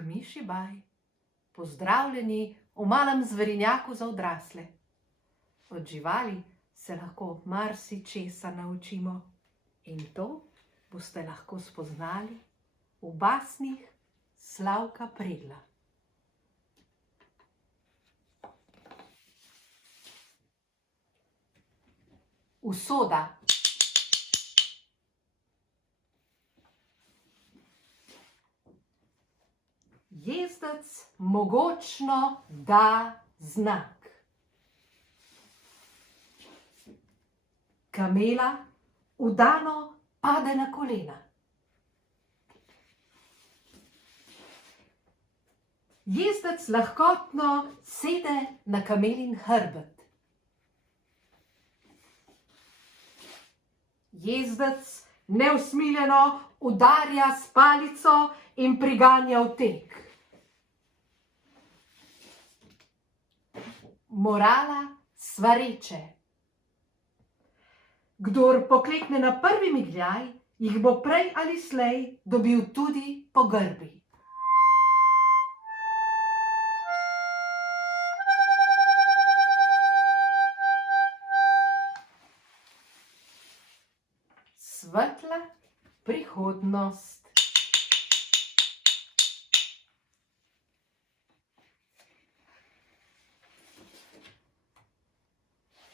Miši baj, pozdravljeni v malem zverinjaku za odrasle. Od živali se lahko marsičesa naučimo in to boste lahko spoznali v basnih Slavka Pregla. Usoda. Jezdec mogočno da znak. Kamela vdano pade na kolena. Jezdec lahkotno sede na kamelin hrbet. Jezdec neusmiljeno udarja s palico in priganja v tek. Morala svareče. Kdor poklekne na prvi migljaj, jih bo prej ali slej dobil tudi po grbi. Svetla prihodnost.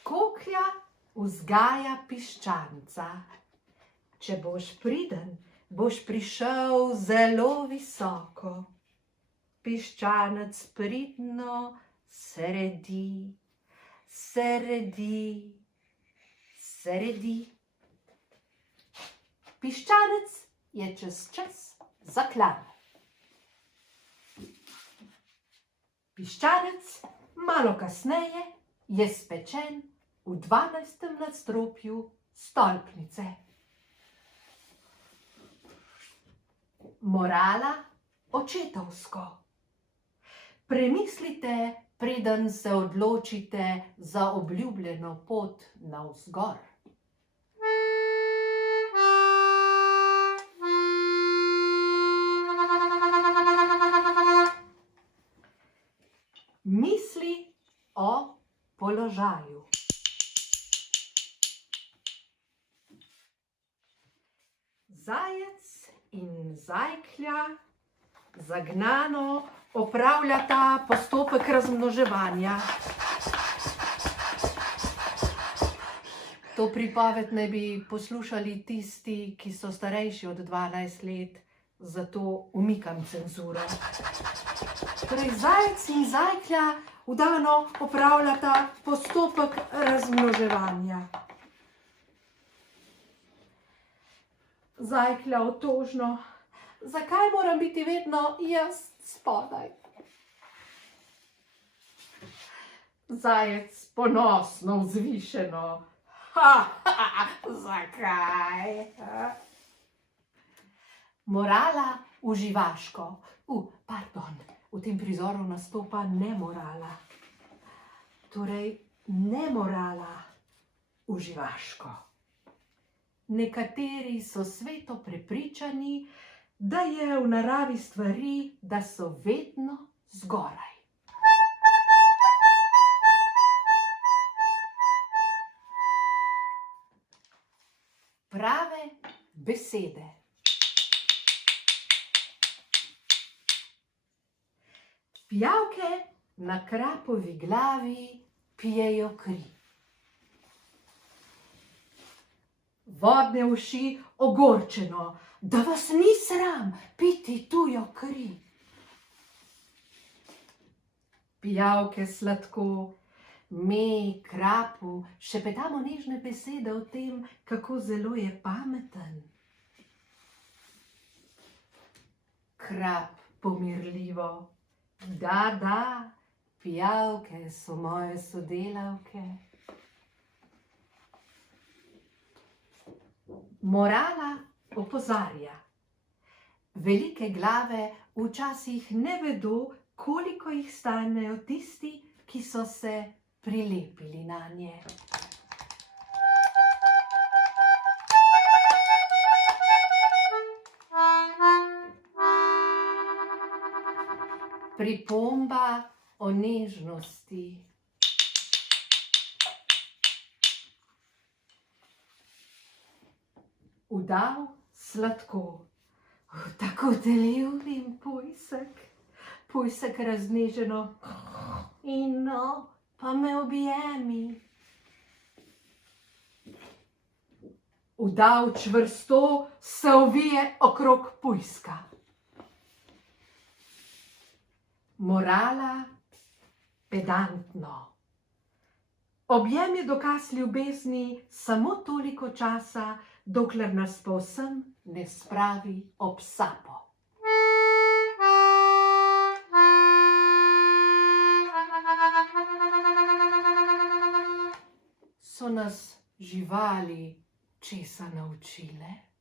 Koklja vzgaja piščanca. Če boš priden, boš prišel zelo visoko. Piščanec pridno sredi, sredi, sredi. Piščanec je čez čas zaklan. Piščanec malo kasneje je spečen v 12. nadstropju stolpnice. Morala očetovsko. Premislite, preden se odločite za obljubljeno pot navzgor. Misli o položaju. Zajec in zajklja zagnano opravljata postopek razmnoževanja. To pripoved naj bi poslušali tisti, ki so starejši od 12 let, zato umikam cenzuro. Torej, zajec in zajklja vdano opravljata postopek razmnoževanja. Zajklja otožno. Zakaj moram biti vedno jaz spodaj? Zajec ponosno, vzvišeno. Zakaj? Morala uživaško. V tem prizoru nastopa nemorala. Torej, nemorala uživaško. Nekateri so sveto prepričani, da je v naravi stvari, da so vedno zgoraj. Prave besede. Pijavke na krapovi glavi pijejo kri. Vodne uši ogorčeno, da vas ni sram piti tujo kri. Pijavke sladko, me, krapu, šepetamo nežne besede o tem, kako zelo je pameten. Krap pomirljivo. Da, pijavke so moje sodelavke. Morala opozarja. Velike glave včasih ne vedo, koliko jih stanejo tisti, ki so se prilepili nanje. Pripomba o nežnosti. Udal sladko. Tako te ljubim, pujsek. Pujsek razneženo. In no, pa me objemi. Udal čvrsto se ovije okrog pujska. Morala pedantno. Objem je dokaz ljubezni samo toliko časa, dokler nas povsem ne spravi ob sapo. So nas živali česa naučile?